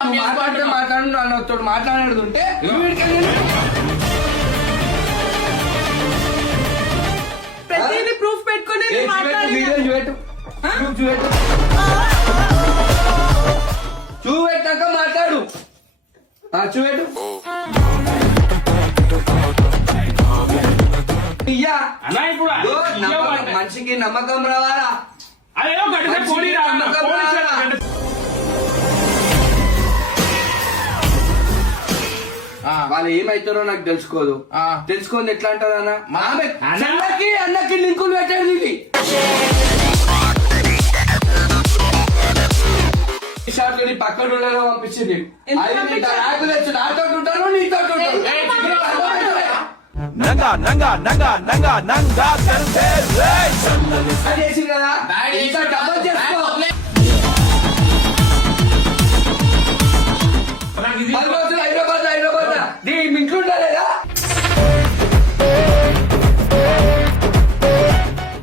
మాట్లాడు మాట్లాడుతుంటే ప్రతిదీ ప్రూఫ్ పెట్టుకుని చూపెట్టాక మాట్లాడు చూపెట్టు మనిషికి నమ్మకం రావాలా వాళ్ళు ఏమైతారో నాకు తెలుసుకోదు తెలుసుకుంది ఎట్లా అంటారు అన్నకి అన్నకి లింకులు పెట్టాడు ఇది షార్ట్లు పక్కన పంపించింది నాకు తెలుసు నాతో ఉంటాను నీతో చేసి కదా డబల్ చేసుకో హైదరాబాద్ ఇంట్లుంటలేదా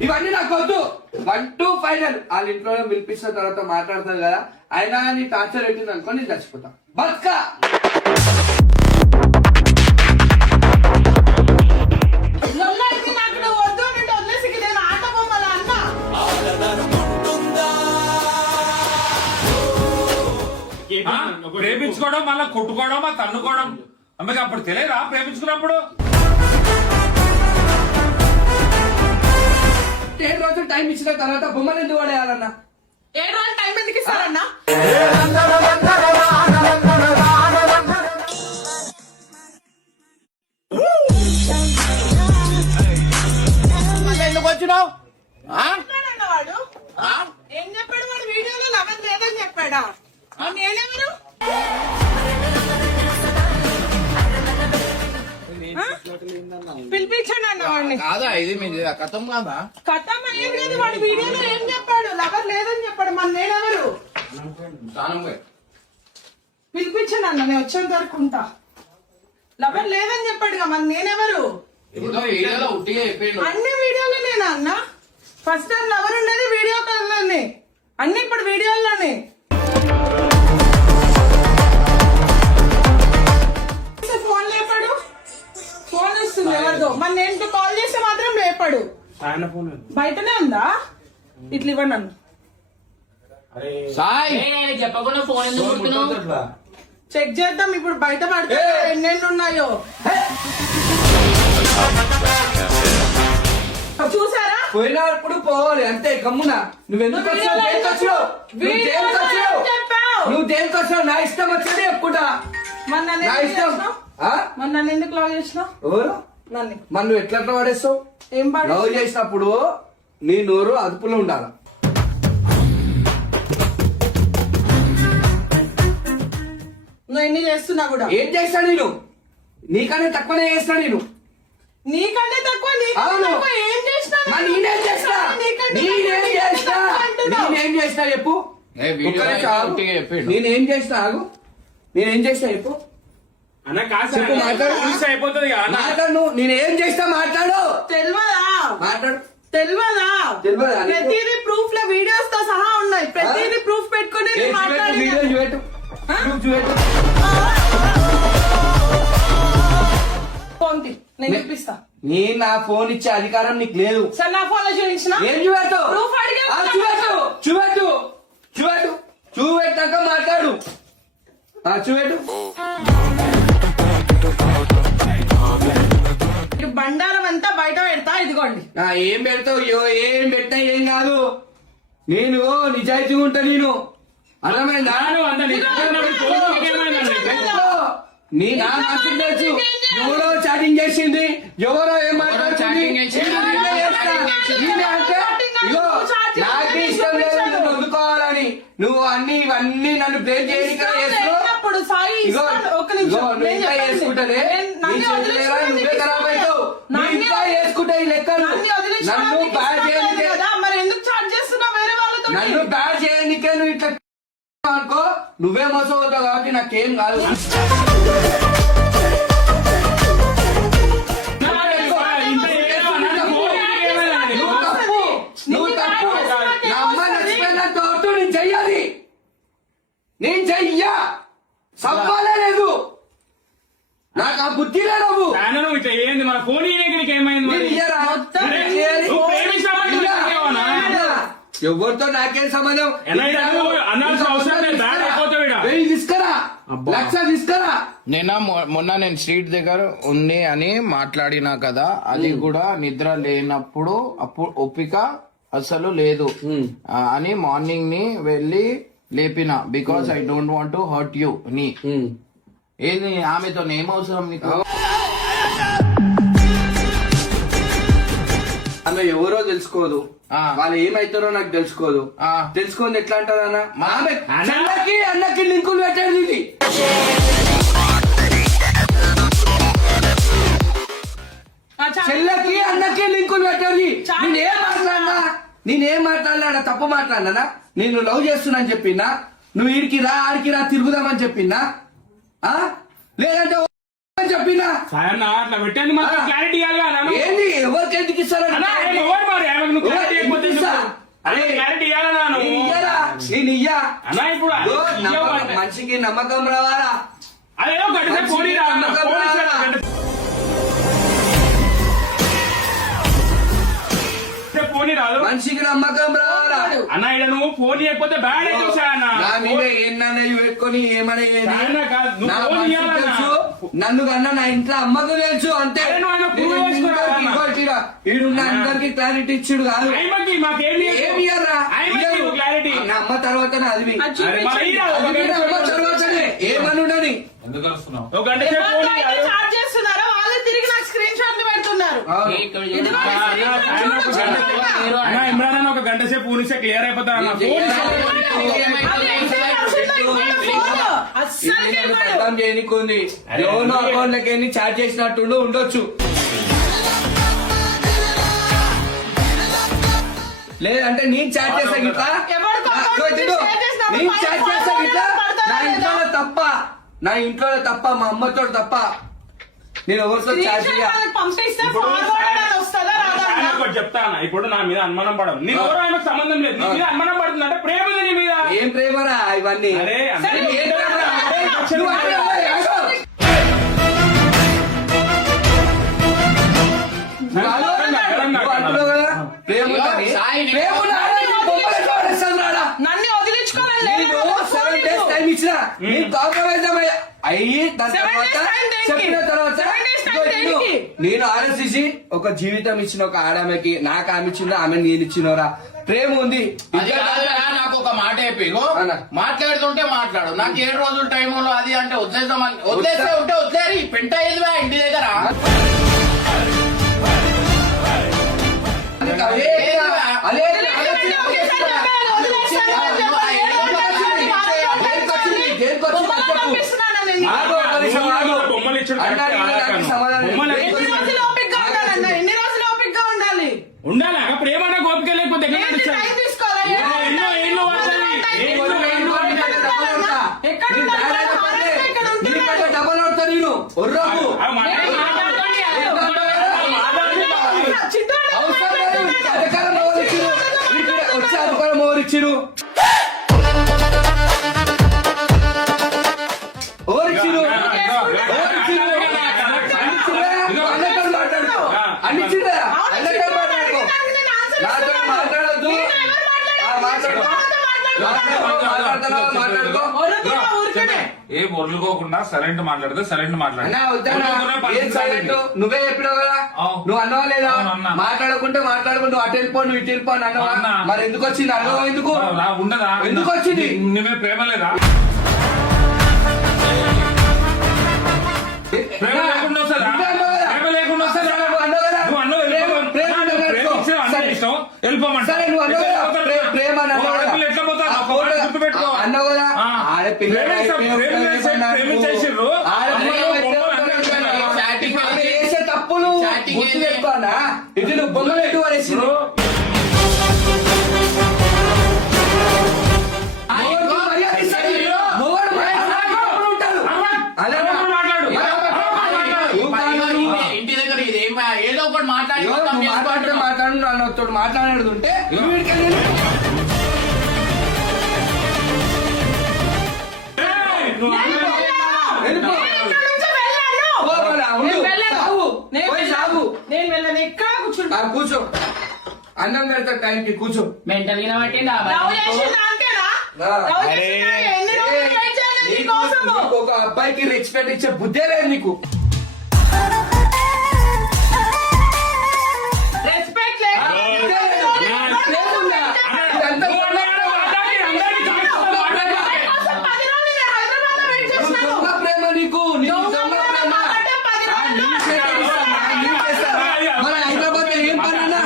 ఇవన్నీ నాకు వద్దు 1 to ఫైనల్ వాళ్ళ ఇంట్లో పిలిపించిన తర్వాత మాట్లాడతారు కదా అయినా నీ టార్చర్ పెట్టింది అనుకో నేను చచ్చిపోతా బతుకా ప్రేమించుకోవడం మళ్ళీ కొట్టుకోవడం మా తన్నుకోవడం అమ్మకి అప్పుడు తెలియదా ప్రేమించుకున్నప్పుడు 7 రోజులు టైం ఇచ్చిన తర్వాత బొమ్మలు ఎందుకు పడేయాలన్నా 7 రోజులు టైం ఎందుకు ఇస్తారన్నా ఎందుకు వచ్చినావు వాడు ఏం చెప్పాడు వాడు వీడియోలో లవర్ లేదని చెప్పాడా నేనెవరు పిలిపించాడు అన్న వాడిని కాదా ఇది మీ కథం కాదా కథం అయ్యేది కదా వాడు వీడియోలో ఏం చెప్పాడు లవర్ లేదని చెప్పాడు మన నేనెవరు పిలిపించాను అన్న నేను వచ్చేంత వరకు ఉంటా లవర్ లేదని చెప్పాడు మన నేనెవరు అన్ని వీడియోలో నేనా అన్న ఫస్ట్ టైం లవర్ ఉండేది వీడియో కాల్లోనే అన్ని ఇప్పుడు వీడియోల్లోనే ఫోన్ లేపాడు ఫోన్ వస్తుంది ఎవరిదో మన నేను కాల్ చేస్తే మాత్రం లేపాడు బయటనే ఉందా ఇట్లా ఇవ్వండి నన్ను చెప్పకుండా ఫోన్ ఎందుకు చెక్ చేద్దాం ఇప్పుడు బయట పడితే ఎన్నెన్ని ఉన్నాయో చూసారా పోయినప్పుడు పోవాలి అంతే గమ్మున నువ్వెందుకు వచ్చావు నువ్వు దేనికి వచ్చావు నా ఇష్టం వచ్చేది చెప్పుకుంటా నా ఇష్టం మరి నన్ను ఎందుకు లవ్ చేసినావు ఎవరు నన్ను మరి నువ్వు ఎట్లా పడేస్తావు ఏం లవ్ చేసినప్పుడు నీ నోరు అదుపులో ఉండాలి నువ్వు ఎన్ని చేస్తున్నా కూడా ఏం చేస్తా నేను నీకనే తక్కువనే చేస్తా నేను నీకంటే తక్కువ ఏం చేస్తా నేనేం చేస్తా చెప్పు నేనేం చేస్తా ఆగు నేనేం చేస్తా చెప్పు అయిపోతుంది మాట్లాడు నేనేం చేస్తా మాట్లాడు తెలియదా మాట్లాడు తెలియదా తెలియదా ప్రతిదీ ప్రూఫ్ లో వీడియోస్ తో సహా ఉన్నాయి ప్రతిదీ ప్రూఫ్ పెట్టుకుని చూపెట్టు ఫోన్ నేను చూపిస్తా నేను నా ఫోన్ ఇచ్చే అధికారం నీకు లేదు సార్ నా ఫోన్ లో చూపించిన ఏం చూపెట్టావు ప్రూఫ్ అడిగా చూపెట్టాక మాట్లాడు చూపెట్టు బండారం అంతా బయట పెడతా ఇదిగోండి ఏం పెడతావు ఏం పెట్టా ఏం కాదు నేను నిజాయితీగా ఉంటా నేను అర్థమైందా నీ నా మనసు తెలుసు ఎవరో చాటింగ్ చేసింది ఎవరో ఏం మాట్లాడుతుంది నాకు ఇష్టం లేదు నువ్వు వదుకోవాలని నువ్వు ఇవన్నీ నన్ను ప్రేమ్ చేయడానికి చేసుకుంటానే నువ్వే ఖరాబ్ అవుతావు వేసుకుంటా ఈ లెక్కలు నన్ను బ్యాడ్ చేయనికే నన్ను బ్యాడ్ చేయనికే నువ్వు ఇట్లా అనుకో నువ్వే మోసం అవుతావు కాబట్టి నాకేం కాదు నువ్వు తప్పు నా అమ్మ నచ్చిపోయినంత నేను చెయ్యాలి నేను చెయ్యా సంపాలేదు నాకు ఆ బుద్ధి లేవు. ఆయన నువ్వు ఇట్లా ఏంది మన ఫోన్ నీకు ఏమైంది మరి? నువ్వు ప్రేమించామని నువ్వేమన్నా? ఎవరితో నాకేం సంబంధం? ఎన్నైనా నువ్వు అనాల్సిన అవసరం లేదు. బ్యాడ్ అయిపోతావు ఈడ. వెయ్యి తీసుకురా, లక్ష తీసుకురా. మొన్న నేను స్ట్రీట్ దగ్గర ఉంది అని మాట్లాడినా కదా, అది కూడా నిద్ర లేనప్పుడు అప్పుడు ఒప్పిక అసలు లేదు అని మార్నింగ్ ని వెళ్ళి లేపిన. Because I don't want to hurt you నీ. ఏంది ఆమెతో ఏం అవసరం నీకు? ఆమె ఎవరో తెలుసుకోదు, వాళ్ళు ఏమైతారో నాకు తెలుసుకోదు. తెలుసుకుంది ఎట్లా అంటారు అన్న? ఆమె చెల్లకి అన్నకి లింకులు పెట్టేది ఇది. చెల్లకి అన్నకి లింకులు పెట్టేది. నేనేం మాట్లాడినా తప్పు మాట్లాడినా? నేను లవ్ చేస్తున్నా అని చెప్పినా? నువ్వు ఈడికి రా ఆడికి రా తిరుగుదామని చెప్పినా? లేదంటే అని చెప్పినా? సాయన్న అట్లా పెట్టండి, మాకు క్లారిటీ ఇవ్వాలి. ఏంది ఎవరికి ఎందుకు ఇస్తారా? క్లారిటీ ఇవ్వాలన్నా నేను నువ్వు? ఇయ్యరా? నేను ఇయ్యా. అన్నా ఇప్పుడు ఓ, మనిషికి నమ్మకం రావాలా? అదేదో గంట ఫోన్ పోనీ రాదు. మనిషికి నమ్మకం రావాలా? అన్న ఇక్కడ నువ్వు ఫోన్ ఇవ్వకపోతే బ్యాడ్ అయితే సాయన్న. నా మీద ఏంటన్నయ్య పెట్టుకొని ఏమని సాయన్న కాదు, నువ్వు నా ఫోన్ మనసుకు ఇవ్వాలన్నా. తెలుసు, నన్ను కన్నా నా ఇంట్లో అమ్మకు తెలుసు అంతే. అరే నువ్వు ఆయన prove చేసుకోవాలన్నా. ఈడున్న అందరికి క్లారిటీ ఇచ్చుడు కాదు. ఆయమ్మకి మాకేమి ఏమి ఇయ్యరా? ఆయమ్మకి క్లారిటీ. నా అమ్మ తర్వాత అది అరే మరి ఇయ్యరా, ఒక అది గంట అమ్మ తర్వాతనే ఏమని ఉండని. ఎందుకు వస్తున్నావు? ఒక గంట సేపు ఫోన్ ఇవ్వాలి. చార్జ్ చేస్తున్నారా? వాళ్ళే తిరిగి నాకు స్క్రీన్ షాట్లు పెడుతున్నారు. ఇదిగో ఈ screen shot ఆయన ఒక గంట చూడండి. అన్న ఇమ్రాన్ అన్న ఒక గంట సేపు ఊనిస్తే క్లియర్ అయిపోతా అన్న. ఫోన్ అస్సలు అర్థం చేయనికుంది. లోన్ అకౌంట్లకి చార్జ్ చేసినట్టు ఉండొచ్చు. లేదంటే నేను చార్జ్ చేసా గిట్లా, నేను చార్జ్ చేసా గిట్లా. నా ఇంట్లో తప్ప, నా ఇంట్లో తప్ప, మా అమ్మతో తప్ప నేను ఎవరితో చార్జ్ చేయ. పంపిస్తే ఫార్వర్డ్ అని వస్తుందా రాదా? ఆయన ఒకటి చెప్తా అన్న, ఇప్పుడు నా మీద అనుమానం పడదు. నీకు ఎవరో ఆయనకు సంబంధం లేదు. నీ మీద అనుమానం పడుతుంది అంటే ప్రేమ ఉంది నీ మీద. ఏం ప్రేమరా ఇవన్నీ? అరే సరే, ఏం ప్రేమరా? నువ్వు అరే, అరే, ఆగు. నువ్వు అంటున్నావు కదా ప్రేమ ఉందని. ప్రేమ ఉన్నదని బొమ్మలు ఎట్లా పడేస్తాను రాడా? నన్ను వదిలించుకోవాలని నేను 7 days టైం ఇచ్చిన, నేను కాంప్రమైజ్ అయ్యి దాని 7 days తర్వాత time దేనికి? చెప్పిన తర్వాత 7 days time ఇదిగో ఇదిగో, దేనికి? నేను ఆలోచించి ఒక జీవితం ఇచ్చిన ఒక ఆడమకి, నాకు ఆమె ఇచ్చిందో ఆమె నేను ఇచ్చినోరా. ప్రేమ ఉంది. అది కాదురా, నాకు ఒక మాట చెప్పి అన్న. మాట్లాడుతుంటే మాట్లాడు. నాకు 7 రోజుల టైంలో అది అంటే వదిలేద్దామని వదిలేస్తే ఉంటే వదిలేరి పెంట అయ్యేదివా ఇంటి దగ్గర. అదే అదే బొమ్మలు ఇచ్చాడు ఎన్ని రోజులు ఓపికగా ఉండాలన్నా? ఎన్ని రోజులు ఓపికగా ఉండాలి? ఉండాలి. ప్రేమ అన్న గోపిక లేకపోతే ఎక్కడ ఏంటి నడుస్తుంది? టైం తీసుకోవాలా? ఎన్నో పడుతుంది. ఎక్కడ ఉండాలి? హారెస్ట్ ఇక్కడ ఉంటున్నాడు. డబల్ అవుతా నేను ఒర్రకు చిట్టాడు అవసరం లేదు. అధికారం మోహరిచ్చిరు, వచ్చే అధికారం మోహరిచ్చిరు, ఓరిచ్చిరు, అన్ని చిరా అన్నట్టు మాట్లాడుకో. నాతో మాట్లాడద్దు, మాట్లాడుకో. ఏ బొర్లుకోకుండా సైలెంట్ మాట్లాడితే సైలెంట్ అన్నా వద్దానా? ఏం సైలెంట్? నువ్వే చెప్పినావు కదా, నువ్వు అన్నావా లేదా? అన్నా. మాట్లాడుకుంటే మాట్లాడుకుంటూ అటు వెళ్ళిపో, నువ్వు ఇటు వెళ్ళిపో అని అన్నావా? అన్నా. మరి ఎందుకు వచ్చింది? అడగవా ఎందుకు? ఉండదా? ఎందుకు వచ్చింది? నువ్వే ప్రేమ లేదా? ప్రేమ లేకుండా వస్తుందా? నువ్వే అన్నావు కదా. ప్రేమ లేకుండా వస్తుందా? నువ్వు అన్నావు కదా. నువ్వు అన్నావు వెళ్ళిపో. ప్రేమ నాకు అంటే ప్రేమించడం అన్నీ సరే. ఇష్టం. వెళ్ళిపోమంట. సరే నువ్వు అన్నావు ఎట్లా కదా. పోతాడు? ప్రేమ అని అన్నావు కదా. ఆడపిల్ల ఎట్లా పోతాడు? ఆ ఒక ఫోటో మాట గుర్తుపెట్టుకో. అన్నావు కదా. ఆ. ఆడపిల్ల ప్రేమించేసిర్రు. చాటింగ్ ఆమె చేసే తప్పులు చాటింగ్ గుర్తు ఏంది? పెట్టుకోనా? ఇది నువ్వు బొమ్మలు పెట్టు పడేసి ఇంటి దగ్గర ఇది ఏదో ఒకటి మాట్లాడి మాట్లాడేది ఉంటే నువ్వు నేను వెళ్ళను ఎక్కడ కూర్చుంటా. కూర్చో, అన్నం పెడతా టైంకి కూర్చో. మెంటల్ గా పట్టిందా లవ్ చేసిన దానికేనా? లవ్ చేసిన దానికి ఎన్ని రోజులు వెయిట్ చేయాలి నీ కోసము? నీకు ఒక అబ్బాయికి రెస్పెక్ట్ ఇచ్చే బుద్ధే లేదు నీకు. రెస్పెక్ట్ లేదు. లేకుండా ఇదంతా కోసం 10 రోజులు నేను హైదరాబాద్లో వెయిట్ చేసినాను. దొంగ ప్రేమ నీకు, నీకు దొంగ ప్రేమ. అంటే 10 రోజులు నీ చేతికి ఇస్తానా? నీ చేస్తానా? మన హైదరాబాద్ లో ఏం పని అన్నా?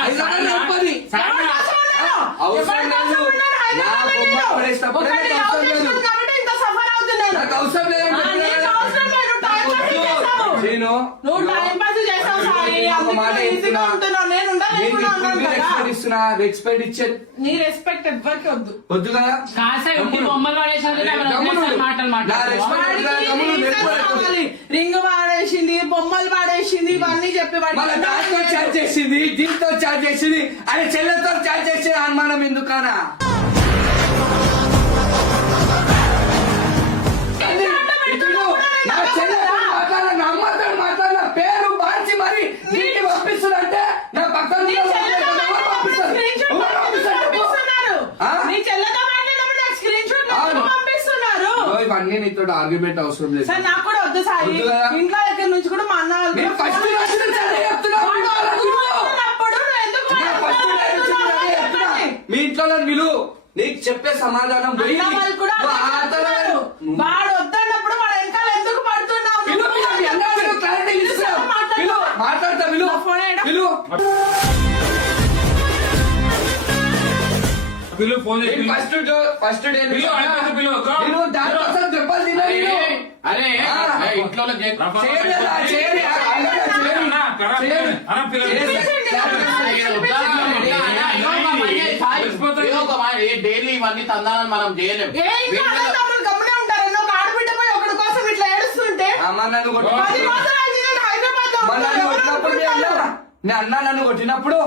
హైదరాబాద్ లో ఏం పని? ఎవరి కోసం ఉన్నాను? అవసరం ఎవరి లేదు. కోసం ఉన్నాను నా హైదరాబాద్లో బొమ్మ నేను? పడేసినప్పుడే ఒకటి నాకు లవ్ అవసరం లేదు. చేసినాను కాబట్టి ఇంత సఫర్ అవుతున్నాను. నాకు అవసరం లేదు. నీకు అవసరం లేదు. టైం పాస్ చేస్తావు. నువ్వు టైం పాస్ చేస్తావు సాయి. అందుకే ఈజీగా ఉంటున్నావు. నేను ఉండలేకుండా ఉన్నాను కదా. రెస్పెక్ట్ ఇచ్చే నీ రెస్పెక్ట్ ఎవ్వరికి వద్దు. వద్దు కదా. కాసాయి ఉట్టి బొమ్మలు పడేసారు మాటలు నా మాట్లాడు రెస్పెక్ట్ వాడికి గమ్మును రీజన్ నేర్చుకోలేదు. కావాలి. రింగ్ వాడేసింది, బొమ్మలు వాడేసింది, ఇవన్నీ చెప్పి వాడికి మన దాంతో చాట్ చేసింది, దీంతో చాట్ చేసింది, అని చెల్లెతో చాట్ చేసే అనుమానం ఎందుకనా? నా చెల్లెతో మాట్లాడిన, నా అమ్మతో మాట్లాడిన పేరు మార్చి మరి నీకు పంపిస్తున్నంటే నా పక్కన నీ చెల్లెతో మాట్లాడినప్పుడు స్క్రీన్ షాట్ పంపిస్తున్నారు. ఆ? నీ చెల్లెతో మాట్లాడినప్పుడు నాకు స్క్రీన్ షాట్ అవును. పంపిస్తున్నారు. ఇవన్నీ నీతో ఆర్గ్యుమెంట్ అవసరం లేదు. సార్ నాకు కూడా వద్దు సాయి. వద్దు కదా? ఇంట్లో దగ్గర నుంచి కూడా మా అన్న వాళ్ళు నేను ఫస్ట్ ఫోన్ నుంచి చేస్తున్నారు. చెప్తున్నా, వాడు అడుగుతున్నప్పుడు నువ్వు ఎందుకు నేను ఫస్ట్ అడుగుతున్నావు? చెప్తున్నా. మీ ఇంట్లో విలు, నీకు చెప్పే సమాధానం పోయి అన్న వాళ్ళు కూడా నువ్వు అదే ఆతల- చెప్తున్నారు. వాడు వద్దన్నప్పుడు వాడు వెనకాల ఎందుకు పడుతున్నావు? విలు, విలు, మీ అన్నయ్యకు clarity ఇస్తున్నా. విలు, మాట్లాడతా విలు, నా ఫోన్ ఏడా? విలు. పిలు ఫోన్ నేను చేసి ఫస్ట్ డే పిలు, అయిపోయింది పిలు. నేను దానికోసం దెబ్బలు తిన్నా నేను. అరే ఇంట్లో చేయలేదా? చేయలే? అన్నా, కరా, అన్నా, పిలు. డైలీ ఇవన్నీ తందాలని మనం చేయలేము. ఏ ఇంట్లో అన్నదమ్ములు గమ్మునే ఉంటారు. నువ్వు ఒక ఆడబిడ్డ పోయి ఒకడి కోసం ఇట్లా ఏడుస్తుంటే అమ్మ నన్ను 10 కొట్టినప్పుడు రోజులు అయింది నేను హైదరాబాద్ లో మరి ఉంటాను. నన్ను ఎవరు కొట్టినప్పుడు మీ అన్న అనుకుంటారు? మీ అన్న నన్ను కొట్టినప్పుడు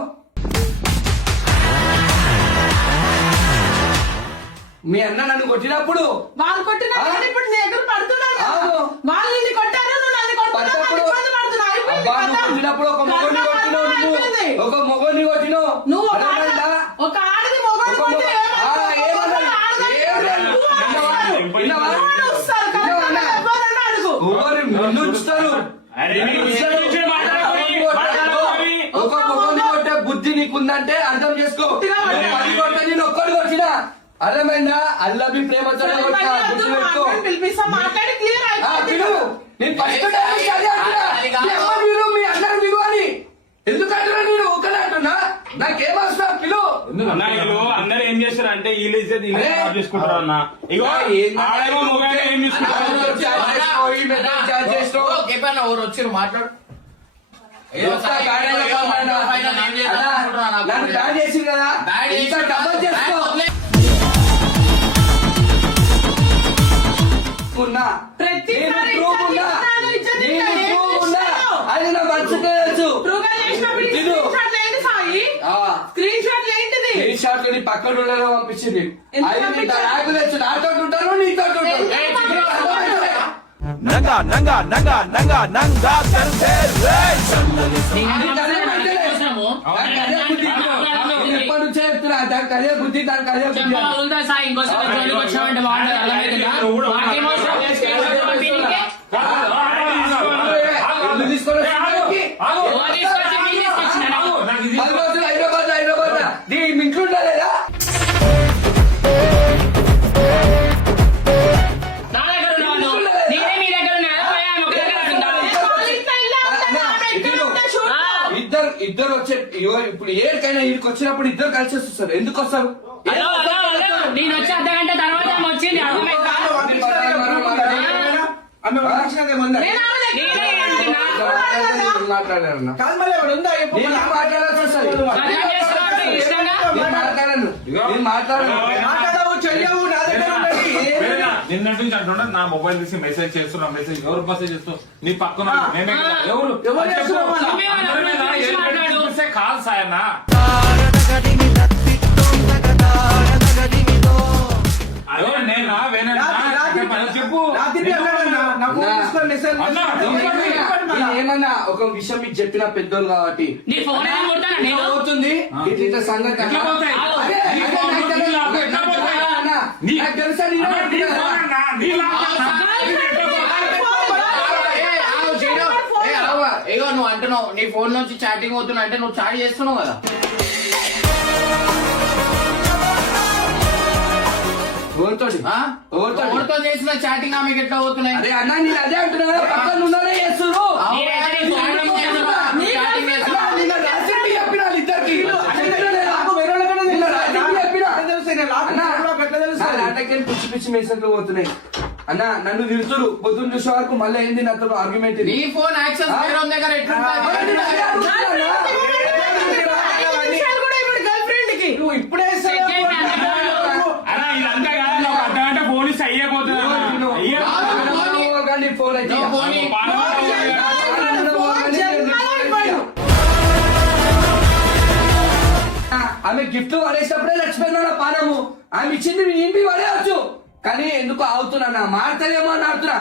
మీ అన్న నన్ను కొట్టినప్పుడు వాళ్ళు కొట్టిన వాళ్ళు ఇప్పుడు నీ దగ్గర పడుతున్నారు కదా. అవును. వాళ్ళు నిన్ను కొట్టారు, నువ్వు నన్ను కొడుతున్నావు, పడ్డప్పుడు వాళ్ళు ఇబ్బంది పడుతున్నావు. అయిపోయింది అబ్బా నువ్వు కదా. కొట్టినప్పుడు ఒక మొగోడిని కర్మ కొట్టినావు కర్మ నువ్వు. అయిపోయింది. ఒక మొగోడిని కొట్టినావు. నువ్వు ఒక అర్థమైందా? ఒక ఆడది మొగోడు ఒక కొడితే మొగ- ఏమంటావు? ఏమన్నా? ఒక ఆడదాన్ని ఏమన్నా? నువ్వు అరుస్తారు. విన్నావా? నువ్వు అరుస్తారు. కరెక్ట్ విన్నావా? గా ఎవరన్నా అడుగు. ఎవరు నిన్ను ఉంచుతారు? అరే, నిన్ను నీ ఉంచుతారు. గురించి మాట్లాడకు. ఒక మొగోడిని కొట్టే బుద్ధి నీకుందంటే అర్థం చేసుకో. నువ్వు 10 కొట్టే నేను ఒక్కడు కొట్టినా అర్థమైందా? అల్లబి ప్రేమతో సరే, కొట్టినా మళ్ళీ వద్దు, గుర్తు మా పెట్టుకో. అన్నని పిలిపిస్తా, మాట్లాడి క్లియర్ పిలు నేను ఫస్ట్ డే నుంచి అదే అంటున్నా. మీ అమ్మ విలు, మీ అన్నని విలు అని ఎందుకంటున్నా? నేను ఒకనే అంటున్నా. నాకేం అవసరం? పిలు. అన్న వీళ్ళు అందరు ఏం చేస్తారు అంటే వీళ్ళు ఇజ్జత్ వీళ్ళు అరే. ఖరాబ్ చేసుకుంటారు అన్న. ఇగో ఆడేమో మొగాడేమో ఏం చేసుకుంటారు? ఎవరు వచ్చారు మాట్లాడు. నన్ను బ్యాడ్ చేసి కదా ఇంకా డబ్బులు చేసుకో. ఉన్నా ప్రతిసారి నేను proof ఉన్నా. ఇచ్చాను, ఇచ్చాను, నేను ఇచ్చాను, ఏం proof ఉన్నా. చేస్తున్నావు? అది నా మనసుకే తెలుసు. ప్రూవ్గా చేసినప్పుడు ఈ తిను. స్క్రీన్ షాట్లు ఏంటి సాయి? ఆ. స్క్రీన్ షాట్లు ఏంటిది? ఈ షాట్ ని పక్కన ఉండేలా పంపించింది. ఎందుకు అది నీ పంపించారు? నాకు తెలుసు. నాతో ఉంటారు, నీతో ఉంటారు. ఏయ్, పంపించారు? nanga nanga nanga nanga nanga karse ray దానికి అదే బుద్ధి లేదు. దానికి అదే బుద్ధి. ఎప్పటి నుంచో చెప్తున్నా దానికి అదే బుద్ధి, దానికి అదే బుద్ధి అని. సాయి ఇంకోసారి జోలికి వచ్చామంటే వాడు అర్థమవుతుందా? వాకేమో పంపిణీకే ఎందుకు తీసుకొని వస్తున్నావు? ఆగు. ఓ తీసుకొచ్చి మీ తీసుకొచ్చినా? నాకు ఇది 10 రోజులు హైదరాబాద్ నీ ఇంట్లో ఉండాలేదా? నా దగ్గర ఉన్నాను. నేనే మీ దగ్గర ఉన్నాను. పోయా, ఒక దగ్గర ఉందా? వాళ్ళ ఇంట్లో ఇల్లే ఉంటుంది, ఆమె ఎక్కడ ఉంటే చూడు. ఇద్దరు వచ్చే ఇప్పుడు ఏడికైనా వీడికి వచ్చినప్పుడు ఇద్దరు కలిసి వస్తారు. ఎందుకు వస్తారు? హలో హలో హలో నేను వచ్చి అర్ధ గంట తర్వాత ఆమె వచ్చింది అర్థమైందా? నేను ఆమె దగ్గర మాట్లాడాను మాట్లాడాల్సి వస్తుంది. అర్థం చేసుకోవాలి ఇష్టంగా. నేను మాట్లాడాను. నేను మాట్లాడాను. నిన్నటి నుంచి అంటున్నా నా మొబైల్ తీసి మెసేజ్ చేస్తున్నా. మెసేజ్ ఎవరు మెసేజ్ చేస్తావు? నీ పక్కన మేమే కదా. ఎవరు ఎవరు చేస్తున్నారు మళ్ళా? అందరి మీద ఏలు పెట్టి చూపిస్తే కాదు సాయన్న. ఎవరు? నేనా? వేణన్నా? చెప్పు. నా ఫోన్ తీసుకొని మెసేజ్ అన్నా, ఏమన్నా ఒక విషయం మీకు చెప్పిన పెద్దోళ్ళు కాబట్టి నీ ఫోన్ ఏం కొడతానా నేను? అవుతుంది ఇట్లా సంగతి ఎట్లా పోతాయి? అదే, నీ అదే ఫోన్ నాకు నీ తెలుసు. లాక్ ఎట్లా నాకు పోతాయి? తెలుసు అన్న. నీ- నాకు తెలుసా నీ అన్నా, లాక్ నీ కదా? ఫోన్ అన్నా, నీ లాక్ అన్నా. ఇది ఎట్లా పోతాయి? ఏగో నువ్వు అంటున్నావు నీ ఫోన్ నుంచి చాటింగ్ అవుతున్నా అంటే నువ్వు చాట్ చేస్తున్నావు కదా. ఎవరితోటి? ఆ? ఎవరితోటి? ఎవరితో చేసిన చాటింగ్ ఆమెకి ఎట్లా అవుతున్నాయి? అరే అన్న నేను అదే అంటున్నా కదా, పక్కన ఉన్నారే చేస్తున్నారు. అవునా? నీ చాటింగ్ చేస్తున్నా, నువ్వు చాటింగ్ చేస్తున్నా. అన్న, నిన్న రాసింటి చెప్పినా ఇద్దరికి. చెప్పినా లేదా? నాకు వేరే వాళ్ళకన్నా నిన్న తెలుసు. రాసింటి చెప్పినా. ఎట్లా తెలుసు? నేను లాక్ అన్న, నాకు ఎట్లా తెలుసు? నా నాటకెళ్ళి పిచ్చి పిచ్చి మెసేజ్లు పోతున్నాయి. అన్న నన్ను తిడుతురు పొద్దున్న చూసే వరకు మళ్ళీ ఏంది నాతో ఆర్గ్యుమెంట్ నీ ఫోన్ యాక్సెస్ వేరే వాళ్ళ దగ్గర ఎట్లుంటుంది? నువ్వు ఇప్పుడే అన్నా, ఇదంతా కాదు, ఒక అర్ధగంట ఫోన్ ఇస్తే అయ్యేపోతుంది అన్నా. ఫోన్ అయితే నువ్వు ఫోన్ అయ్యే పానం ఆమె గిఫ్ట్ పడేసినప్పుడే చచ్చిపోయినా నా పానము. ఆమె ఇచ్చింది ఇంటి పడేయచ్చు, కానీ ఎందుకు ఆగుతున్నా మారుతాయేమో అని ఆడుతున్నా.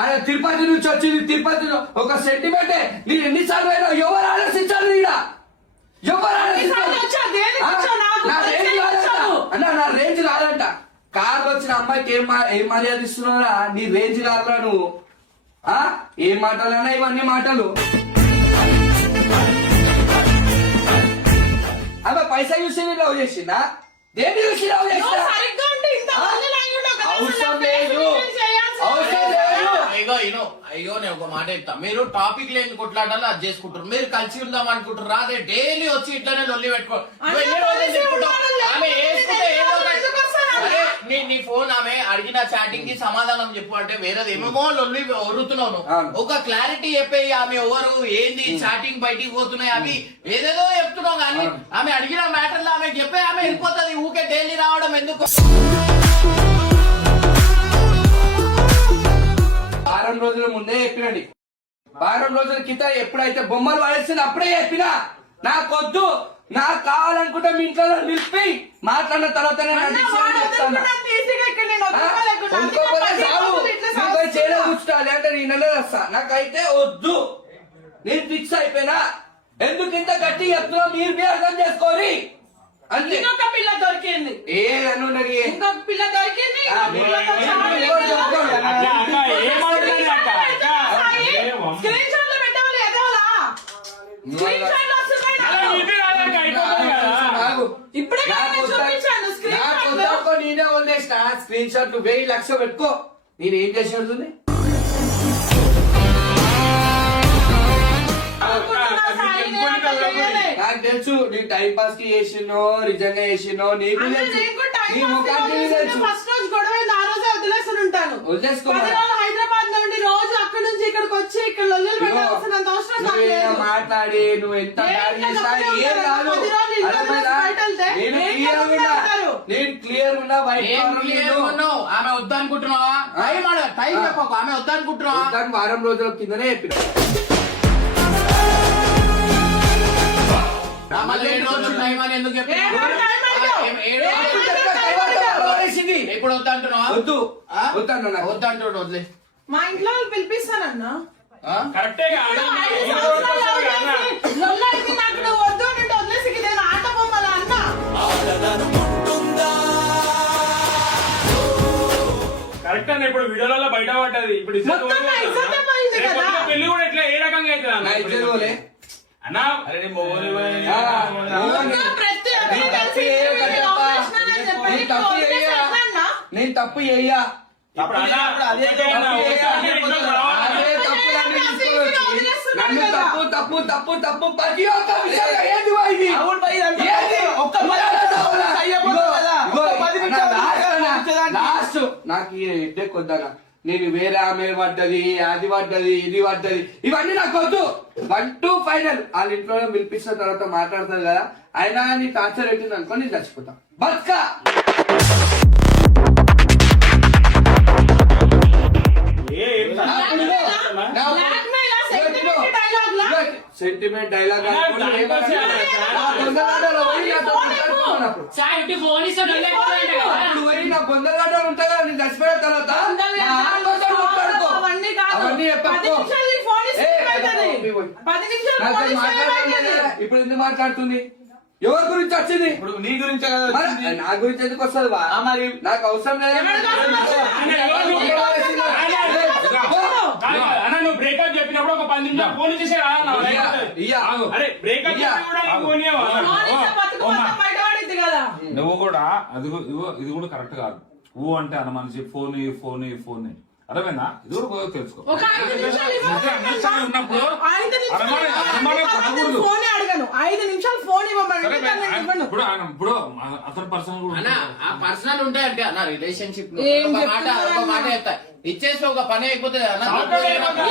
ఆయన తిరుపతి నుంచి వచ్చింది, తిరుపతి ఒక సెంటిమెంట్ నేను ఎన్నిసార్లు అయినా ఎవరు ఆలోచించాలి ఈడ? ఎవరు ఆలోచించాలి? నా రేంజ్ కాదంట అన్న, నా రేంజ్ కాదంట. కారు వచ్చిన అమ్మాయికి ఏం మర్యాద ఇస్తున్నారా? నీ రేంజ్ కాదురా నువ్వు. ఏం మాటలన్నా ఇవన్నీ మాటలు. ఆమె పైసా చూసి లవ్ చేసిందా? దేన్ని చూసి లవ్ చేసిందా? అవసరం లేదు, అవసరం లేదు. అయ్యో నేను ఒక మాట చెప్తా. మీరు టాపిక్ లేని కొట్లాడాలి అది చేసుకుంటారు. మీరు కలిసి ఉందాం అనుకుంటారు, అదే డైలీ వచ్చి ఇట్లానే లొల్లి పెట్టుకో. నువ్వు ఎన్ని రోజులు చెప్పుకుంటావు? ఆమె వేసుకుంటే ఏదో ఒకటి. అరే, నీ ఫోన్ ఆమె అడిగిన చాటింగ్ కి సమాధానం చెప్పు అంటే వేరేది ఏమేమో లొల్లి ఒర్రుతున్నావు. ఒక క్లారిటీ చెప్పేయి, ఆమె ఎవరు ఏంది చాటింగ్ బయటికి పోతున్నాయి అవి ఏదేదో చెప్తున్నావు. కానీ ఆమె అడిగిన మ్యాటర్ లో ఆమె చెప్పే ఆమె వెళ్ళిపోతుంది. ఊకే డైలీ రావడం ఎందుకు? వారం రోజుల ముందే చెప్పినండి. వారం రోజుల క్రితం ఎప్పుడైతే బొమ్మలు పడేస్తుంది అప్పుడే చెప్పినా నాకొద్దు, నాకు కావాలనుకుంటే మీ ఇంట్లో నిలిపి మాట్లాడిన తర్వాత అంటే నేను వస్తా. నాకైతే వద్దు, నేను ఫిక్స్ అయిపోయినా. ఎందుకు ఇంత గట్టి చెప్తున్నా మీరు మీ అర్థం చేసుకోరి. అంతే. ఇంకొక పిల్ల దొరికింది, ఏ అనున్నది ఇంకొక పిల్ల దొరికింది. అట్లా అక్క ఏమవుతుంది అక్క? అక్క స్క్రీన్ షాట్ లో పెట్టవాలి ఎదవలా? స్క్రీన్ షాట్ లో వస్తున్నాయి అలా నాకు. ఇది కాదక్క, అయిపోతుంది కదా. ఇప్పుడే కదా నేను చూపించాను స్క్రీన్ షాట్ లో. నేనే వదిలేసిన స్క్రీన్ షాట్ 1000 లక్షలు పెట్టుకో. నేను ఏం చేసి ఉంటుంది? నాకు తెలుసు నీ టైం పాస్ కి చేసినో నిజంగా చేసినో నీకు తెలుసు. నీ ముఖానికి తెలుసు. ఫస్ట్ రోజు గొడవ అయింది, ఆ రోజే వదిలేసి ఉంటాను. వదిలేసుకో. 10 రోజులు హైదరాబాద్ నుండి రోజు అక్కడ నుంచి ఇక్కడికి వచ్చి ఇక్కడ లొల్లులు పెట్టాల్సినంత అవసరం నాకు లేదు. మాట్లాడి నువ్వు ఎంత నేను గాలి ఇంకా చేసినా గొడవ ఏం కాదు. 10 రోజులు ఇంట్లో అర్థమైందా? బయట వెళ్తే నేను నేను క్లియర్ ఇంకా ఉన్నా, ఉంటారు. నేను క్లియర్ ఉన్నా. వైట్ ఏం క్లియర్ ఉన్నావు? ఆమె వద్దనుకుంటున్నావా? టైం చెప్పకు. ఆమె వద్దనుకుంటున్నావా? వారం రోజుల కిందనే చెప్పిన. మళ్ళీ 7 రోజులు టైం అని ఎందుకు చెప్పినావు? ఏడు రోజులు టైం అడిగావు. ఏడు రోజులు ఇప్పుడు వద్దంటున్నావా? వద్దు వద్దన్నా నాకు. వద్దంటున్నాడు, వదిలే. మా ఇంట్లో వాళ్ళు పిలిపిస్తానన్నా. కరెక్టే కాదు. 5 సంవత్సరాలు లొల్లడికి నాకు నువ్వు వద్దు అంటే వదిలేసి నేను ఆట బొమ్మలా అన్నా. కరెక్ట్ అన్న, ఇప్పుడు వీడియోలలో బయట పడ్డది. ఇప్పుడు మొత్తం నా ఇజ్జతే పోయింది కదా. పెళ్లి కూడా ఇట్లా ఏ రకంగా అవుతుంది నా అన్న? ఇద్దరు పోలే. అన్నా అరే నీ మొగోని పోయి. మొత్తం ప్రతి ఒక్కరు నేను తప్పు కలిసి చేయను నేను తప్ప. ఆపరేషన్ అని చెప్పి నేను తప్పు వదిలేసి చేయా. అన్నా. నేను తప్పు చెయ్యా. ఇప్పుడు అన్నా, అదే ఒకటే అన్నా, ఒకసారి ఇంట్లో రావాలి. అదే తప్పులన్నీ తీసుకోవచ్చు. నన్ను తప్పు తప్పు తప్పు తప్పు ప్రతి ఒక్క విషయంలో ఏది పోయింది? ఏది? ఒక్క పది లాస్ట్ నాకు ఈ హెడ్ఏక్ వద్దనా. నేను వేరే ఆమె పడ్డది, అది పడ్డది, ఇది పడ్డది, ఇవన్నీ నాకు వద్దు. 1 to final వాళ్ళ ఇంట్లో పిలిపించిన తర్వాత మాట్లాడతాను కదా. అయినా నీ టార్చర్ పెట్టింది అనుకో, నేను చచ్చిపోతా. బతుకా సెంటిమెంట్ డైలాగ్ ఫోన్ ఇస్తాడు బొందలు గడ్డలు ఉంటాయి కదా నేను చచ్చిపోయిన తర్వాత నా ఆత్మతో మాట్లాడుకో. అవన్నీ కాదు. అవన్నీ 10 చెప్పకు. నిమిషాలు నీ ఫోన్ ఇస్తే ఏమవుతుంది? 10 నిమిషాలు నాతో ఫోన్ ఇస్తే మాట్లాడలేదు. ఏమవుతుంది? ఇప్పుడు ఎందుకు మాట్లాడుతుంది? ఎవరి గురించి వచ్చింది? ఇప్పుడు నీ గురించే కదా మరి వచ్చింది. నా గురించి ఎందుకు వస్తుంది బా? మరి నాకు అవసరం లేదు. అన్న నువ్వు బ్రేకప్ చెప్పినప్పుడు ఒక 10 నిమిషాలు ఫోన్ చేసారా ఇయ్యా. అరే బ్రేకప్ ఇయ్యా. కూడా నీకు ఫోన్ ఇవ్వవా? ఫోన్ ఇస్తే బతుకు మొత్తం బయటపడిద్ది కదా. నువ్వు కూడా ఇది కూడా కరెక్ట్ కాదు. ఊ అంటే అన్న మనిషి ఫోన్ అర్థమైందా? ఇది కూడా తెలుసుకో. ఒక 5 నిమిషాలు అదే అన్నిసార్లు ఉన్నప్పుడు 5 నిమిషాలు అనుమానం పడకూడదు. ఫోన్ అడగను. 5 నిమిషాలు ఫోన్ ఇవ్వమని సరే, నేను ఇవ్వను. ఇప్పుడు అతని పర్సనల్ కూడా అన్న ఉంటుంది. ఆ పర్సనల్ ఉంటాయంటే అన్న రిలేషన్షిప్ లో ఏం ఒక చెప్తున్నారు మాట అన్న? చెప్తా ఇచ్చేసి ఒక పని అయిపోతుంది అన్న.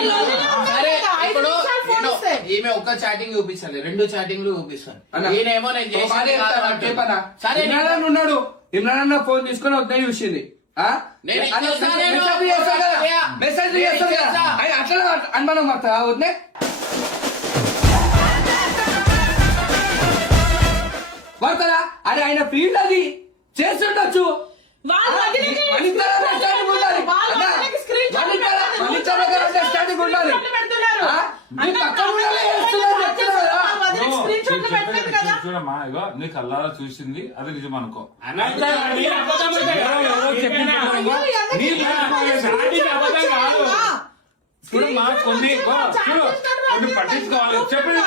ఈ రోజుల్లో సరే ఐదు ఇప్పుడు నిమిషాలు ఫోన్ నేను ఇస్తే. ఈమె ఒక్క చాటింగ్ చూపిస్తాను 2 చాటింగ్లు చూపిస్తాను అన్న, ఈయనేమో నేను ఒక మాట చేసి చెప్తా, నాకు చెప్పనా? సరే ఇమ్రాన్ అన్న ఉన్నాడు. ఇమ్రాన్ అన్న ఫోన్ తీసుకుని వద్దని చూసింది. ఆ? నేను అన్న ఇచ్చేస్తా, నేను మెసేజ్ చేస్తాడు కదా? యా. మెసేజ్ నేను చేస్తాడు కదా? ఇచ్చేస్తా. అయ్యి అట్లా అనుమానం మాత్రం వద్దే. పడతారా? అరే ఆయన ఫీల్డ్ అది చేస్తుండొచ్చు. వాళ్ళ వదినకి మనిద్దరం understanding ఉండాలి. వాళ్ళ అన్నా, వదినకి screen shot పెడతారు. మనిద్దరం understanding ఉండాలి. screen shot పెడుతున్నారు. ఆ? నీ పక్కన ఉండాలి, చేస్తున్నారు, చెప్తున్నారు కదా? వాళ్ళ వదినకి screen shot పెట్టలేదు కదా. చూడమ్మా ఇగో నీ కల్లారా చూసింది అది నిజం అనుకో. అన్న నేను అబద్ధం అంటే ఎవరో చెప్పింది అయ్యో, ఎందుకు నీ ఇలా చాటింగ్ అబద్ధం కాదు. చూడమ్మా కొన్ని చూడు కొన్ని పట్టించుకోవాలి చెప్పేది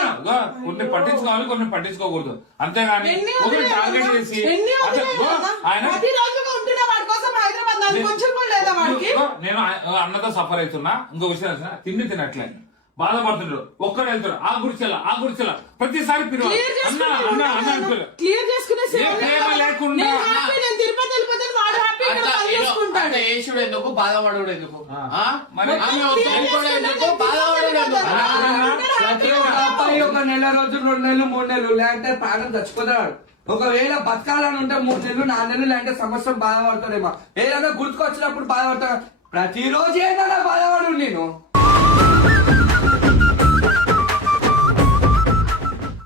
కొన్ని పట్టించుకోవాలి కొన్ని పట్టించుకోకూడదు అంతేగాని ఎన్ని ఒకరు వదిలేయ్ టార్గెట్ అన్న? చేసి ఎన్ని అసలు వదిలేయ్ అన్న? ఆయన 10 రోజులుగా ఉంటున్నా వాడి కోసం హైదరాబాద్ నాకు కొంచెం కూడా లేదా వాడికి? నేను అన్నతో సఫర్ అవుతున్నా ఇంకో విషయం తెలుసా? తిండి తినట్లే బాధపడుతున్నాడు ఒక్కడు వెళ్తాడు ఆ గుడిచెల ప్రతిసారి పిలువ అన్న అన్న అన్న అంటాడు. క్లియర్ చేసుకునే ఏ ప్రేమ లేకుండా నేను happy, నేను తిరుపతి వెళ్ళిపోతాను వాడు హ్యాపీ ఇక్కడ పని చేసుకుంటాడు. యేసుడు ఎందుకు బాధపడడు ఎందుకు ఆ? మరి ఆమె వద్దనుకోవడం ఎందుకు బాధపడడు ఎందుకు ప్రతి ఒక్క అబ్బాయి ఒక నెల రోజులు 2 నెలలు 3 నెలలు లేదంటే ప్రాణం చచ్చిపోతాడు. ఒకవేళ బతకాలని ఉంటే 3 నెలలు 4 నెలలు లేదంటే సంవత్సరం బాధపడతాడేమో. ఏదైనా గుర్తుకొచ్చినప్పుడు బాధపడతాడు. ప్రతిరోజు ఏదైనా బాధపడు నేను.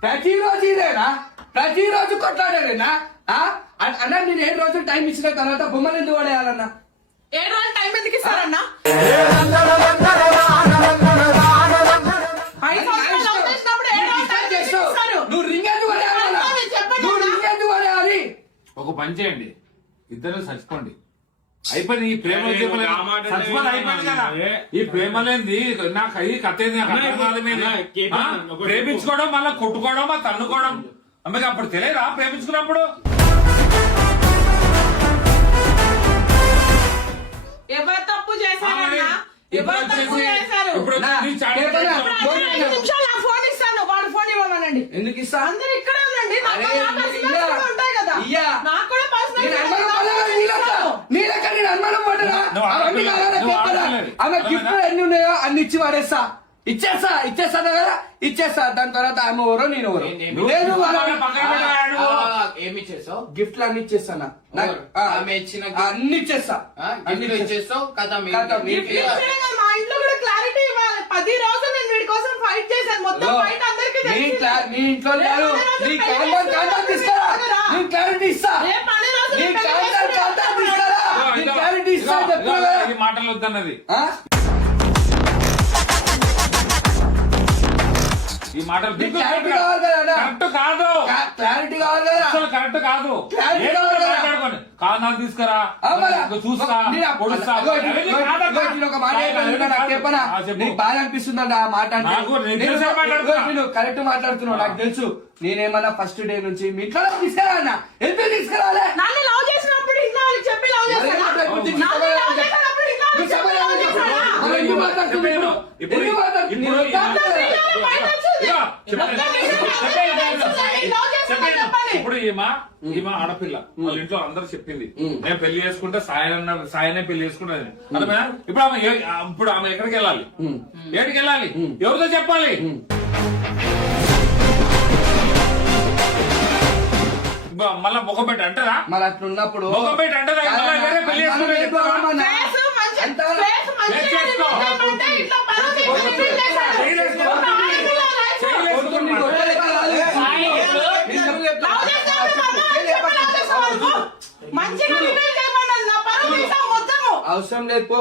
ప్రతిరోజు ఇదేనా? ప్రతిరోజు కొట్లాడేనా? అన్న నేను 7 రోజులు టైం ఇచ్చిన తర్వాత బొమ్మలు ఎందుకు పడేయాలన్నా? 7 రోజులు టైం ఎందుకు ఇస్తారన్నా? 5 సంవత్సరాలు లవ్ చేసినప్పుడు 7 రోజులు టైం ఎందుకు ఇస్తారు? నువ్వు రింగ్ ఎందుకు పడేయాలన్నా? నేను చెప్పను నువ్వు అన్నా. రింగ్ ఎందుకు పడేయాలి? ఒక పని చేయండి ఇద్దరు చచ్చిపోండి అయిపోయింది ఈ ప్రేమ ఏ, చెప్పలేదు. ఆ మాట చచ్చిపోతే అయిపోయింది కదా ఏ. ఈ ప్రేమ లేనిది నాకు ఈ కథ ఏంది? నాకు అర్థం కాదు మీద. అన్న, కేపీ ఆ? అన్న, ఒకటి ప్రేమించుకోవడం మళ్ళీ కొట్టుకోవడం తన్నుకోవడం అమ్మకి అప్పుడు తెలియదా ప్రేమించుకున్నప్పుడు ఎవరు తప్పు చేశారన్నా? ఇప్పుడు ఎవరు తప్పు వచ్చేసి- చేశారు? ఇప్పుడు నా, నీ చాట్ కేపీ చేస్తావు. అన్న, 5 నిమిషాలు నా ఫోన్ ఇస్తాను వాడు ఫోన్ ఇవ్వమనండి. ఎందుకు ఇస్తా? అందరూ ఇక్కడే ఉండండి. నాకు అరే, నా personal ఇయ్యా. కూడా ఉంటాయి కదా. ఇయ్యా. నాకు కూడా personal నేను ఉంటాయి అనుమానం కదా. పడలేదు, నీ లెక్క. నీ లెక్క నేను అనుమానం పడ్డనా? నువ్వు అవన్నీ కావాలా నువ్వు చెప్పరా? ఆడలేదు. ఆమె గిఫ్ట్లు ఎన్ని ఉన్నాయో అన్ని ఇచ్చి వాడేస్తా. ఇచ్చేస్తా కదా ఇచ్చేస్తా. దాని తర్వాత ఆమె ఎవరో నేను ఎవరో. నేను- లేదు పక్కన పెట్టాడు. ఏమి చేసావు గిఫ్ట్లు అన్ని ఇచ్చేస్తానా? నాకు- ఆమె ఇచ్చిన అన్ని ఇచ్చేస్తా. అన్ని గిఫ్ట్ ఇచ్చేస్తా. ఇచ్చేస్తావు కదా కదా, గిఫ్ట్ ఇచ్చేయడం కాదు, మా ఇంట్లో కూడా క్లారిటీ ఇవ్వాలి. 10 రోజులు నేను వీడి కోసం ఫైట్ చేశాను. మొత్తం ఫైట్ అందరికీ తెలిసింది. నీ ఇంట్లో లేదు. రేపు అనే రోజు నీ పెళ్లి కాంటాక్ట్ చేసుకున్నాను తీసుకురా. కదా. నీ క్లారిటీ ఇస్తా. రేపు అనే రోజు నీ నేను పెళ్లి కాంటాక్ట్ చేసుకున్నాను. తీసుకురా. నీ ఇదిగో, క్లారిటీ ఇస్తా ఇదిగో, చెప్తున్నా ఇదిగో, కదా. ఈ మాటలు వద్దన్నది ఆ? ఈ మాటలు నీకు క్లారిటీ కావాలి కదా అన్న? కరెక్ట్ కాదు క్లారిటీ కావాలి కదా. అసలు కరెక్ట్ కాదు క్లారిటీ ఏదో కావాలి కదా. మాట్లాడుకోండి కారణాలు తీసుకురా ఆ మరి. ఇంకా చూస్తా నేను పొడుస్తా. ఇగో, అవన్నీ ఇగో, కాదమ్మా. ఇగో, నేను ఒక మాట అవన్నీ చెప్పాను, కాదు. నాకు చెప్పనా? ఆ, చెప్పు. నీకు బాగా అనిపిస్తుందంట ఆ మాట అంటే. నాకు నేను నేను తెలిసే మాట్లాడుతున్నా. ఇగో, నేను కరెక్ట్ మాట్లాడుతున్నావు నాకు తెలుసు. నేనేమన్నా ఫస్ట్ డే నుంచి మీ ఇంట్లో తీసుకురా అన్న. ఎందుకు తీసుకురాలే? నన్ను లవ్ చేసినప్పుడు ఇన్నా వాళ్ళకి చెప్పి లవ్ మరి చేశానా? ఎందుకు ఇప్పుడు నన్ను లవ్ చేసినప్పుడు ఇన్నా వాళ్ళకి నువ్వు చెప్పి సమాధానం లవ్ చెప్పు. చేశానా? మరి ఎందుకు మాట్లాడుతున్నావు ఇప్పుడు? ఇప్పుడు- ఎందుకు మాట్లాడుతున్నావు? ఇప్పుడు- నేను వద్దంటే ఇప్పుడు- కదా. బయట వచ్చింది. ఇగో, మొత్తం చెప్పండి. చెప్పండి. లవ్ చేశానా చెప్పండి. ఇప్పుడు ఈమె ఆడపిల్ల వాళ్ళ ఇంట్లో అందరూ చెప్పింది నేను పెళ్లి చేసుకుంటే సాయనే పెళ్లి చేసుకుంటాను అర్థమైనా? ఇప్పుడు ఆమె ఎక్కడికి వెళ్ళాలి ఏడికి వెళ్ళాలి ఎవరితో చెప్పాలి మళ్ళా ముఖం పెట్టి అంటారా మరి అట్లా ఉన్నప్పుడు ముఖం పెట్టి అంటారా మళ్ళా వేరే పెళ్లి చేసుకుంటే చెప్తారా? ఫేస్ మంచి- ఎంత- ఫేస్ మంచిగా చేసుకో. ఉంటే ఇట్లా పరువు తీసి ఫీల్ చేశాడు. చేయలేసుకో. ఒక ఆడపిల్ల లైఫ్ లో కొడుకుని కొట్టలే కాదు. నేను చెప్తున్నా. లవ్ చేసినప్పుడు మాత్రం చెప్పి లవ్ చేసేవాడు. మంచిగా రివీల్ చేయమన్నాడు. నా అవసరం లేదు పో.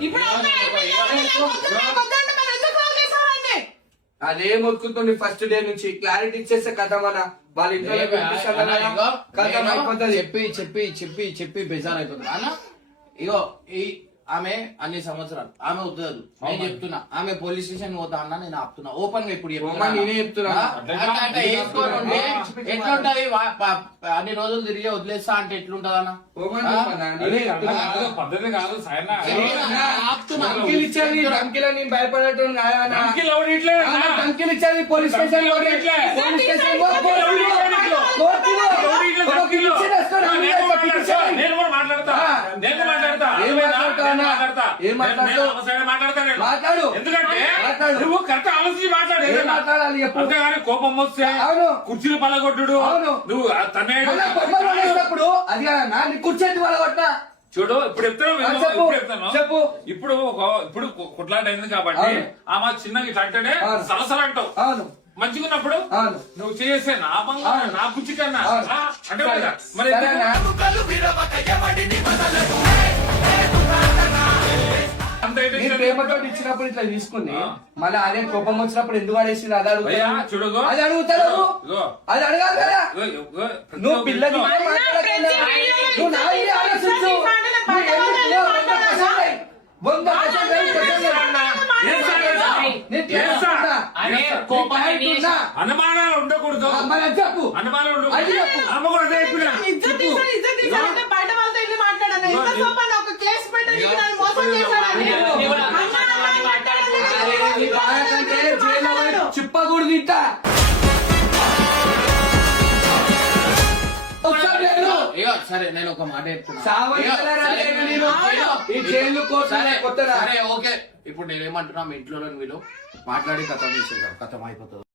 ఇప్పుడు అంతా అయిపోయింది. నాకు వద్దంటే మరి ఎందుకు కాల్ చేశారండి? అదే మొక్కుతుంది ఫస్ట్ డే నుంచి క్లారిటీ ఇచ్చేస్తే కథ మన వాళ్ళ ఇంట్లో కథ అయిపోతుంది. చెప్పి బెజార్ అయిపోతుంది అన్న. ఇగో ఈ ఆమె అన్ని సంవత్సరాలు ఆమె వద్దదు. నేను చెప్తున్నా ఆమె పోలీస్ స్టేషన్ పోతా అన్నా, నేను ఆపుతున్నా ఓపెన్ గా. ఇప్పుడు నేనే చెప్తున్నా. ఎట్లుంటది అన్ని రోజులు తిరిగి వదిలేస్తా అంటే ఎట్లుంటది అన్న? పద్ధతి కాదు సాయన. ధమ్కీలు ఇచ్చేది ధమ్కీలో నేను భయపడటం ధమ్కీలు ఎవరు ఇట్లేదు అన్న? ధమ్కీలు ఇచ్చేది పోలీస్ స్టేషన్ పోలీస్ స్టేషన్ నేను కూడా మాట్లాడతా. ఏం మాట్లాడతావు? మాట్లాడు. ఎందుకంటే మాట్లాడు. నువ్వు కరెక్ట్ ఆలోచించి మాట్లాడు. ఏం మాట్లాడాలి చెప్పు. అంతేగాని కోపం వస్తే అవును. కుర్చీలు పలగొట్టుడు. అవును. నువ్వు తనేటప్పుడు అది నాన్న కూర్చొని వాళ్ళ కొట్ట చూడు. ఇప్పుడు చెప్తాను చెప్పు. ఇప్పుడు కొట్లాట అయింది కాబట్టి అవును. ఆమె చిన్నగా ఇట్లా అంటేనే అవును. సలసల అంటావు. అవును. మంచిగా ఉన్నప్పుడు అవును. నువ్వు చేసే నా బంగారు అవును. నా బుచ్చి కన్నా అవును. అంటే కదా. మరి సరే ఎందుకు? అంత ఏంటి? నేను ప్రేమతో ఇచ్చినప్పుడు ఇట్లా తీసుకుని మళ్ళీ అదే కోపం వచ్చినప్పుడు ఎందుకు ఆడేసింది అది అయ్యా, అడుగుతా. చూడు అది అడుగుతాడు. ఇగో. అది అడగాలి కదా. ప్రతి నువ్వు ఒక్క పిల్లలు ఇంట్లో- నువ్వు నా ఇది ఆలోచించు. నువ్వు ఎందుకు 100% 100% ఏం సార్? నేను ఏం సార్? అనే ఏం సార్? కోపాన్ని అనుమానాలు ఉండకూడదు. మరి అది చెప్పు. అనుమానాలు అది ఉండకూడదు. చెప్పు. అమ్మ కూడా అదే చెప్పినా. ఇజ్జత్ తీసారంటే బయట వాళ్ళతో వెళ్ళి మాట్లాడాను. ఎంత సోపాను ఒక కేసు పెట్టి నన్ను మోసం చేశాడని. అంటే జైల్లో పోయి చిప్పకూడదు తింటా. ఒకసారి నేను ఇగో సరే నేను ఒక మాట చెప్తున్నా. సావని ఇగో, కలరా సరే, నేను నేను- ఈ జైలు కోర్టు సరే, కొత్తదా? సరే ఓకే. ఇప్పుడు నేనేమంటున్నా మీ ఇంట్లో వీళ్ళు మాట్లాడి కథం చేసేదాం, కథం అయిపోతుంది.